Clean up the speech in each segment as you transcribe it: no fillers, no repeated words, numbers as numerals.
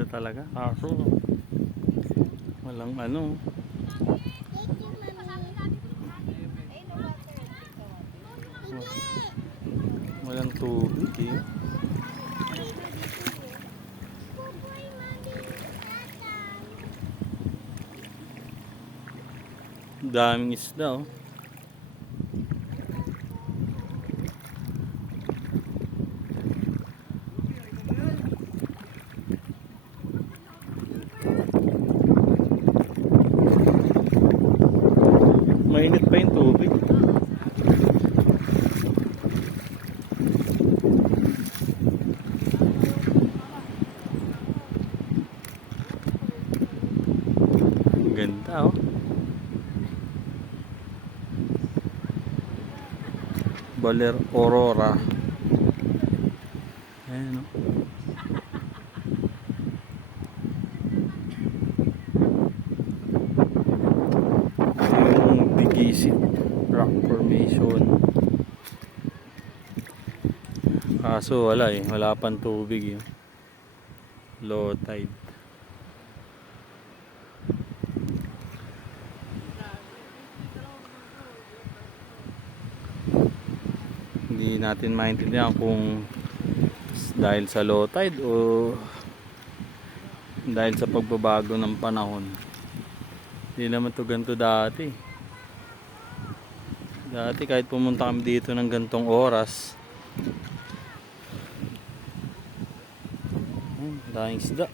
dito talaga. Kaso walang ano. Walang tubig eh. Daming isda oh. Mainit pa yung tubig. Ganda oh. Baler Aurora. Ayan oh. Yung Bigisit rock formation. Kaso wala eh, wala pang tubig eh. Low tide. Hindi natin maintindihan kung dahil sa low tide o dahil sa pagbabago ng panahon. Hindi naman to ganito dati. Dati kahit pumunta kami dito ng gantong oras, daming isda.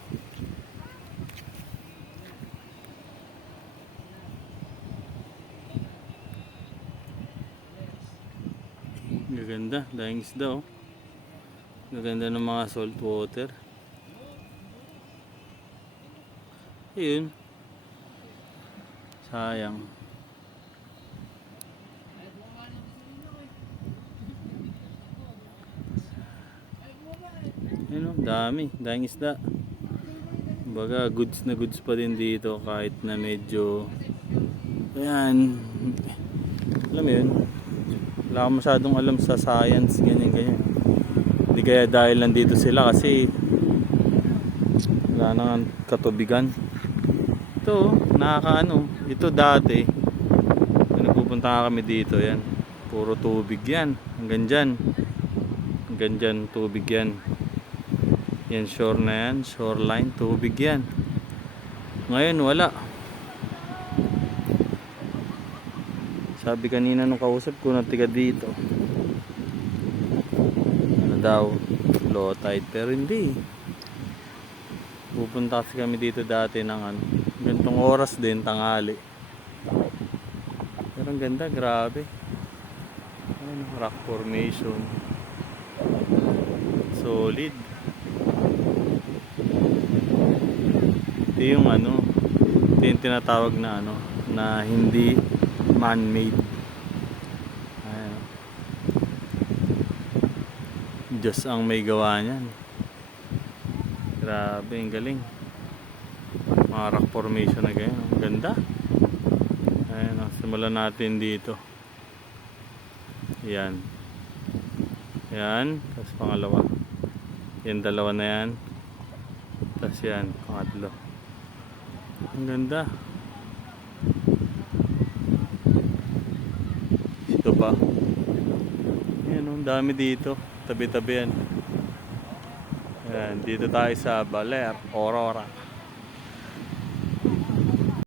Gaganda, daming isda oh. Gaganda ng mga salt water. Ayun. Sayang. Ayun oh, daming isda. Kumbaga goods na goods pa din dito kahit na medyo ayan. Alam mo yun, wala akong masyadong alam sa science, ganyan. Hindi kaya dahil nandito sila kasi wala nang katubigan. Ito, nakakaano. Ito dati, nagpupunta kami dito, yan. Puro tubig yan. Hanggang dyan, tubig yan. Yan, shore na yan. Shoreline, tubig yan. Ngayon, wala. Sabi kanina nung kausap ko na tiga dito, ano daw, low tide, pero hindi. Pupunta kasi kami dito dati ng ano, gantong oras din, tanghali. Pero ang ganda, grabe. Ayun, rock formation. Solid. Ito yung ano, ito yung tinatawag na ano, na hindi man-made. Ayan. Diyos ang may gawa niyan. Grabe, ang galing. Mga rock formation na ganyan. Ang ganda. Ayan, simulan natin dito. Yan. Yan. Tapos pangalawa. Yan, dalawa na yan. Tapos yan, pangatlo. Ang ganda. Ito pa. Ayan, ang dami dito. Tabi-tabi yan. Ayan, dito tayo sa Baler Aurora.